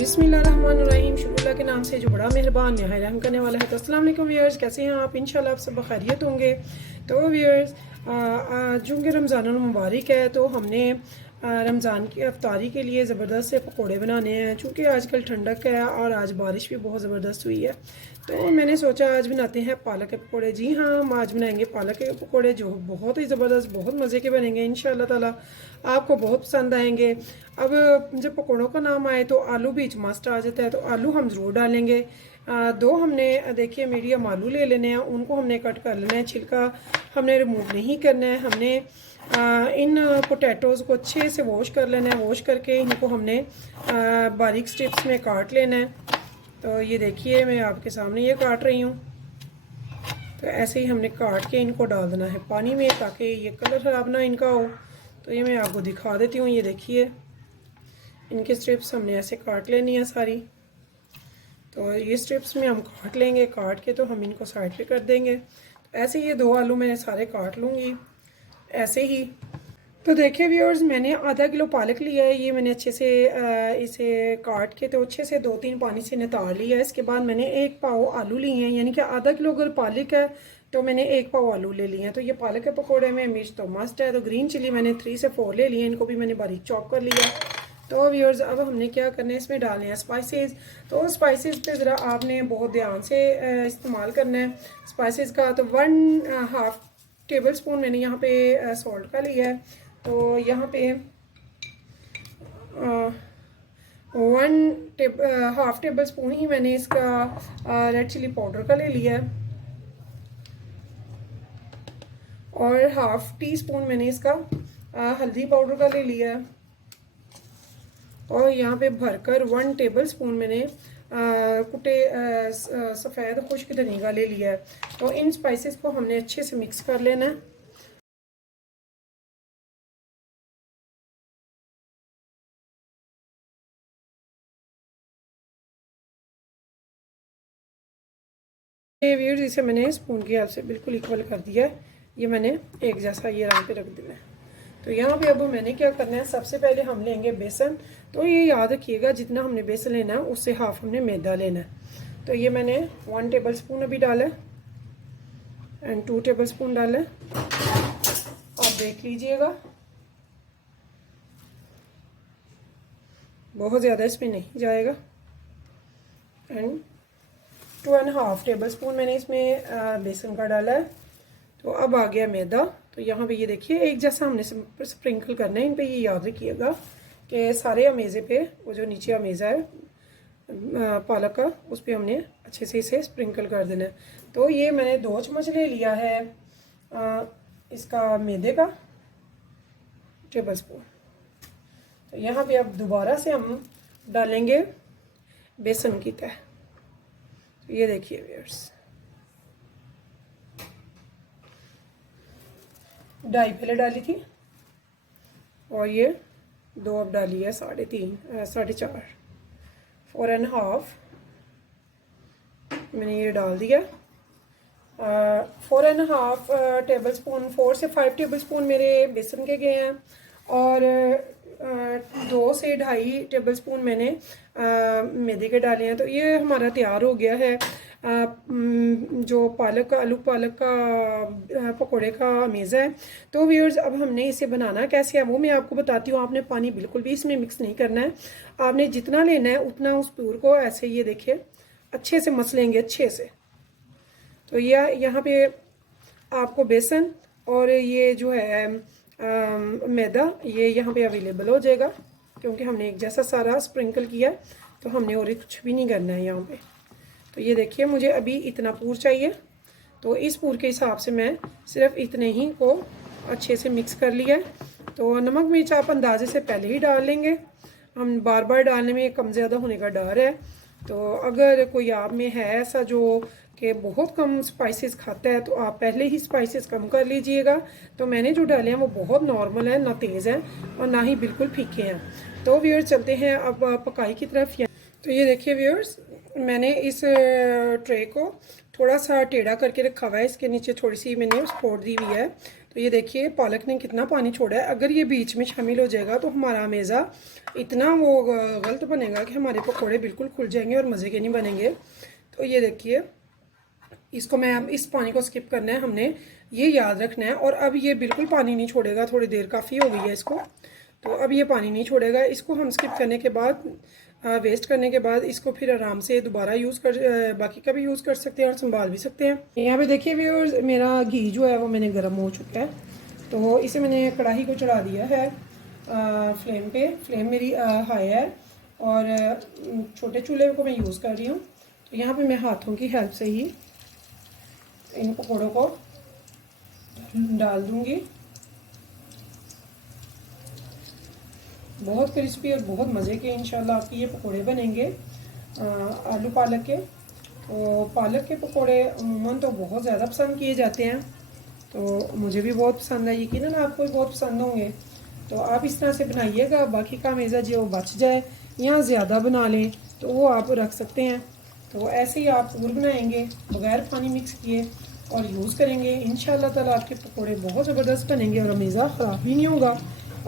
बिस्मिल्लाहिर्रहमानिर्रहीम, शुक्र के नाम से जो बड़ा मेहरबान नहायत रहम करने वाला है। तो अस्सलाम वालेकुम व्यूअर्स, कैसे हैं आप? इंशाल्लाह आप सब खैरियत होंगे। तो व्यूअर्स, चूँकि रमज़ान मुबारक है तो हमने रमज़ान की अफ्तारी के लिए ज़बरदस्त से पकौड़े बनाने हैं। चूँकि आजकल ठंडक है और आज बारिश भी बहुत ज़बरदस्त हुई है, तो मैंने सोचा आज बनाते हैं पालक के पकौड़े। जी हाँ, हम आज बनाएंगे पालक के पकौड़े जो बहुत ही ज़बरदस्त, बहुत मज़े के बनेंगे। इंशाल्लाह ताला आपको बहुत पसंद आएंगे। अब जब पकौड़ों का नाम आए तो आलू बीच मस्ट आ जाता है, तो आलू हम ज़रूर डालेंगे। दो हमने देखिए मीडियम आलू ले लेने हैं, उनको हमने कट कर लेना है। छिलका हमने रिमूव नहीं करना है। हमने इन पोटैटोज़ को अच्छे से वॉश कर लेना है। वॉश करके इनको हमने बारीक स्ट्रिप्स में काट लेना है। तो ये देखिए मैं आपके सामने ये काट रही हूँ। तो ऐसे ही हमने काट के इनको डाल देना है पानी में, ताकि ये कलर ख़राब ना इनका हो। तो ये मैं आपको दिखा देती हूँ। ये देखिए इनके स्ट्रिप्स हमने ऐसे काट लेनी है सारी। तो ये स्ट्रिप्स में हम काट लेंगे, काट के तो हम इनको साइड पे कर देंगे। तो ऐसे ये दो आलू मैं सारे काट लूँगी ऐसे ही। तो देखिए व्यूअर्स, मैंने आधा किलो पालक लिया है। ये मैंने अच्छे से इसे काट के तो अच्छे से 2-3 पानी से नितार लिया है। इसके बाद मैंने 1 पाव आलू लिए हैं, यानी कि आधा किलो अगर पालक है तो मैंने 1 पाव आलू ले लिए हैं। तो ये पालक के पकौड़े में मिर्च तो मस्ट है। तो ग्रीन चिली मैंने 3 से 4 ले लिए, इनको भी मैंने बारीक चॉप कर लिया। तो व्यूअर्स, अब हमने क्या करना है, इसमें डालने हैं स्पाइसेस। तो स्पाइसेस पे ज़रा आपने बहुत ध्यान से इस्तेमाल करना है स्पाइसेस का। तो 1/2 टेबल स्पून मैंने यहाँ पे सॉल्ट का लिया है। तो यहाँ पे 1/2 टेबल स्पून ही मैंने इसका रेड चिली पाउडर का ले लिया है, और 1/2 टीस्पून मैंने इसका हल्दी पाउडर का ले लिया है, और यहाँ पे भरकर 1 टेबल स्पून मैंने कुटे सफ़ेद खुश्क धनिया का ले लिया है। तो इन स्पाइसेस को हमने अच्छे से मिक्स कर लेना है। ये व्यूअर्स, इसे मैंने स्पून की हेल्प से बिल्कुल इक्वल कर दिया है। ये मैंने एक जैसा ये रंग पे रख दिया है। तो यहाँ पे अब मैंने क्या करना है, सबसे पहले हम लेंगे बेसन। तो ये याद रखिएगा, जितना हमने बेसन लेना है उससे हाफ हमने मैदा लेना है। तो ये मैंने 1 टेबल स्पून अभी डाला है एंड 2 टेबल स्पून डाला है। आप देख लीजिएगा, बहुत ज़्यादा इसमें नहीं जाएगा। एंड 2.5 टेबल स्पून मैंने इसमें बेसन का डाला है। तो अब आ गया मैदा। तो यहाँ पे ये देखिए एक जैसा हमने स्प्रिंकल करना है इन पे। ये याद रखिएगा कि सारे अमेज़े पे, वो जो नीचे अमेज़ा है पालक का, उस पर हमने अच्छे से इसे स्प्रिंकल कर देना है। तो ये मैंने 2 चम्मच ले लिया है इसका मैदे का टेबल स्पून। तो यहाँ पे अब दोबारा से हम डालेंगे बेसन की तह। तो ये देखिए व्यूअर्स, 2.5 पहले डाली थी, और ये 2 अब डाली है, 3.5 4.5 मैंने ये डाल दिया। 4.5 टेबल स्पून, 4 से 5 टेबल स्पून मेरे बेसन के गए हैं, और 2 से 2.5 टेबल स्पून मैंने मैदे के डाले हैं। तो ये हमारा तैयार हो गया है जो पालक का, आलू पालक का पकोड़े का अमेज़ा है। तो व्यूअर्स, अब हमने इसे बनाना कैसे है वो मैं आपको बताती हूँ। आपने पानी बिल्कुल भी इसमें मिक्स नहीं करना है। आपने जितना लेना है उतना उस प्यूर को ऐसे, ये देखिए, अच्छे से मस लेंगे अच्छे से। तो यह यहाँ पे आपको बेसन और ये जो है मैदा, ये यहाँ पे अवेलेबल हो जाएगा, क्योंकि हमने एक जैसा सारा स्प्रिंकल किया। तो हमने और कुछ भी नहीं करना है यहाँ पे। तो ये देखिए, मुझे अभी इतना पूर चाहिए। तो इस पूर के हिसाब से मैं सिर्फ इतने ही को अच्छे से मिक्स कर लिया है। तो नमक मिर्च आप अंदाजे से पहले ही डाल लेंगे, हम बार बार डालने में कम ज़्यादा होने का डर है। तो अगर कोई आप में है ऐसा जो कि बहुत कम स्पाइसेस खाता है, तो आप पहले ही स्पाइसेस कम कर लीजिएगा। तो मैंने जो डाले हैं वो बहुत नॉर्मल है, ना तेज़ हैं और ना ही बिल्कुल फीके हैं। तो व्यूअर्स चलते हैं अब पकाई की तरफ। तो ये देखिए व्यूअर्स, मैंने इस ट्रे को थोड़ा सा टेढ़ा करके रखा हुआ है, इसके नीचे थोड़ी सी मैंने फोड़ दी हुई है। तो ये देखिए पालक ने कितना पानी छोड़ा है। अगर ये बीच में शामिल हो जाएगा तो हमारा मेज़ा इतना वो गलत बनेगा कि हमारे पकौड़े बिल्कुल खुल जाएंगे और मज़े के नहीं बनेंगे। तो ये देखिए, इसको मैं अब इस पानी को स्किप करना है हमने, ये याद रखना है। और अब ये बिल्कुल पानी नहीं छोड़ेगा, थोड़ी देर काफ़ी हो गई है इसको, तो अब ये पानी नहीं छोड़ेगा। इसको हम स्किप करने के बाद, वेस्ट करने के बाद, इसको फिर आराम से दोबारा यूज़ कर, बाकी का भी यूज़ कर सकते हैं और संभाल भी सकते हैं। यहाँ पे देखिए व्यूअर्स, मेरा घी जो है वो मैंने गर्म हो चुका है। तो इसे मैंने कढ़ाई को चढ़ा दिया है फ्लेम पे। फ्लेम मेरी हाई है और छोटे चूल्हे को मैं यूज़ कर रही हूँ। तो यहाँ पे मैं हाथों की हेल्प से ही इन पकौड़ों को डाल दूँगी। बहुत क्रिस्पी और बहुत मज़े के इंशाल्लाह आपके ये पकोड़े बनेंगे आलू पालक के। तो पालक के पकोड़े अमूमन तो बहुत ज़्यादा पसंद किए जाते हैं, तो मुझे भी बहुत पसंद है, यकीनन आपको भी बहुत पसंद होंगे। तो आप इस तरह से बनाइएगा। बाकी का मेज़ा जो बच जाए या ज़्यादा बना लें तो वो आप रख सकते हैं। तो ऐसे ही आप पूर बनाएंगे बग़ैर पानी मिक्स किए और यूज़ करेंगे, इंशाल्लाह ताला आपके पकोड़े बहुत ज़बरदस्त बनेंगे और मेज़ा ख़राब भी नहीं होगा।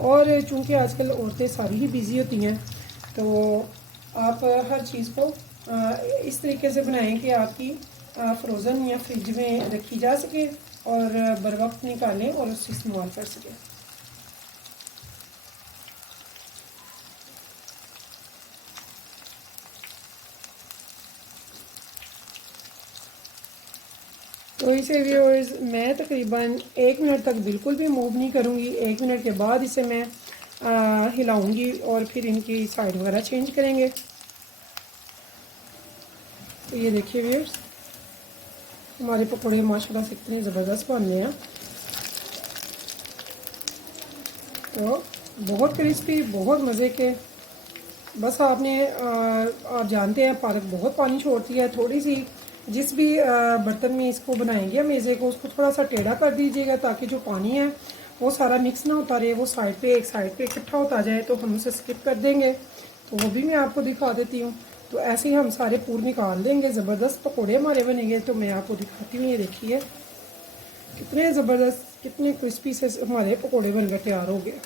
और चूँकि आजकल औरतें सारी ही बिज़ी होती हैं, तो आप हर चीज़ को इस तरीके से बनाएं कि आपकी फ्रोज़न या फ्रिज में रखी जा सके और बर वक्त निकालें और उससे इस्तेमाल कर सकें। तो इसे व्यूअर्स मैं तकरीबन 1 मिनट तक बिल्कुल भी मूव नहीं करूँगी। 1 मिनट के बाद इसे मैं हिलाऊंगी और फिर इनकी साइड वगैरह चेंज करेंगे। तो ये देखिए व्यूअर्स, हमारे पकौड़े माशाल्लाह से इतने ज़बरदस्त बन रहे हैं। तो बहुत क्रिस्पी, बहुत मज़े के। बस आपने आप जानते हैं पालक बहुत पानी छोड़ती है। थोड़ी सी जिस भी बर्तन में इसको बनाएंगे मेज़े को, उसको थोड़ा सा टेढ़ा कर दीजिएगा ताकि जो पानी है वो सारा मिक्स ना होता रहे, वो एक साइड पे इकट्ठा होता जाए। तो हम उसे स्किप कर देंगे, तो वो भी मैं आपको दिखा देती हूँ। तो ऐसे ही हम सारे पूर निकाल देंगे, ज़बरदस्त पकौड़े हमारे बनेंगे। तो मैं आपको दिखाती हूँ, ये देखिए कितने ज़बरदस्त, कितने क्रिस्पी से हमारे पकौड़े बनकर तैयार हो गए।